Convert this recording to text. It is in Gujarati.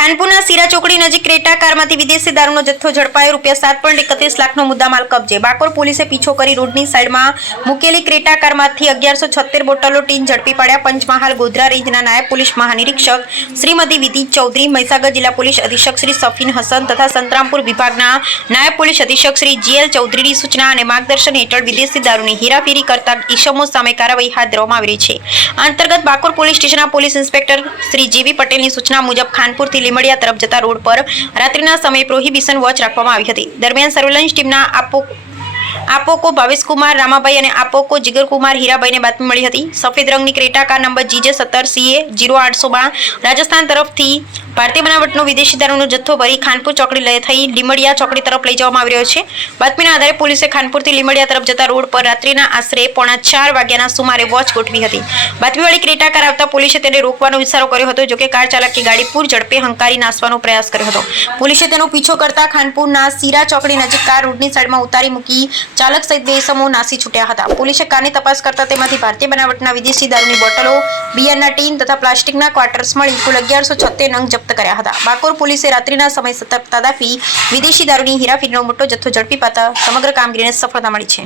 ખાનપુરના સીરા ચોકડી નજીક ક્રેટા કારમાંથી વિદેશી દારૂનો જથ્થો ઝડપાયો. ₹7.31 લાખનો મુદ્દામાલ કબજે. બાકોર પોલીસે પીછો કરી રોડની સાઈડમાં મૂકેલી ક્રેટા કારમાંથી 1176 બોટલો ટીન ઝડપી પાડ્યા. પંચમહાલ ગોધરા રેન્જના નાયબ પોલીસ મહાનિરીક્ષક શ્રીમતી વિધિ ચૌધરી, મહીસાગર જિલ્લા પોલીસ અધિક્ષક શ્રી સફીન હસન તથા સંતરામપુર વિભાગના નાયબ પોલીસ અધિક્ષક શ્રી જીએલ ચૌધરીની સૂચના અને માર્ગદર્શન હેઠળ વિદેશી દારૂની હેરાફેરી કરતા ઈસમો સામે કાર્યવાહી હાથ ધરવામાં આવી રહી છે. આ અંતર્ગત બાકોર પોલીસ સ્ટેશનના પોલીસ ઇન્સ્પેક્ટર શ્રી જીવી પટેલની સૂચના મુજબ ખાનપુરથી લીમડિયા તરફ જતા રોડ પર રાત્રિના સમયે પ્રોહિબિશન વોચ રાખવામાં આવી હતી. દરમિયાન સર્વેલન્સ ટીમના આપોકો ભાવેશકુમાર રામાભાઈ અને આપોકો જીગરકુમાર હીરાભાઈને બાતમી મળી હતી. સફેદ રંગની Creta car number GJ17CA0812 Rajasthan તરફથી ભારતીય બનાવટનો વિદેશી દારૂનો જથ્થો ભરી ખાનપુર ચોકડી લઈ થઈ લીમડિયા ચોકડી તરફ લઈ જવામાં આવી રહ્યો છે. બાતમીના આધારે પોલીસે ખાનપુરથી લીમડિયા તરફ જતા રોડ પર રાત્રિના આશરે 3:45 વાગ્યાના સુમારે વોચ ગોઠવી હતી. બાતમીવાળી ક્રેટા કાર આવતા પોલીસે તેને રોકવાનો ઇશારો કર્યો હતો, જોકે કાર ચાલકે ગાડી પૂર ઝડપે હંકારી નાસવાનો પ્રયાસ કર્યો હતો. પોલીસે તેનો પીછો કરતા ખાનપુરના સીરા ચોકડી નજીક કાર રોડની સાઈડમાં ઉતારી મૂકી ચાલક સહિત 2 ઇસમો નાસી છૂટ્યા હતા. પોલીસે કારની તપાસ કરતા તેમાંથી ભારતીય બનાવટના વિદેશી દારૂની બોટલો, બિયરના ટીન તથા પ્લાસ્ટિકના ક્વાર્ટર્સ મળી કુલ 1176 નંગ જપ્ત કર્યા હતા. બાકોર પોલીસે રાત્રિના સમય સતત દાફી વિદેશી દારૂની હેરાફેરીનો મોટો જથ્થો ઝડપી પાડતા સમગ્ર કામગીરીને સફળતા મળી છે.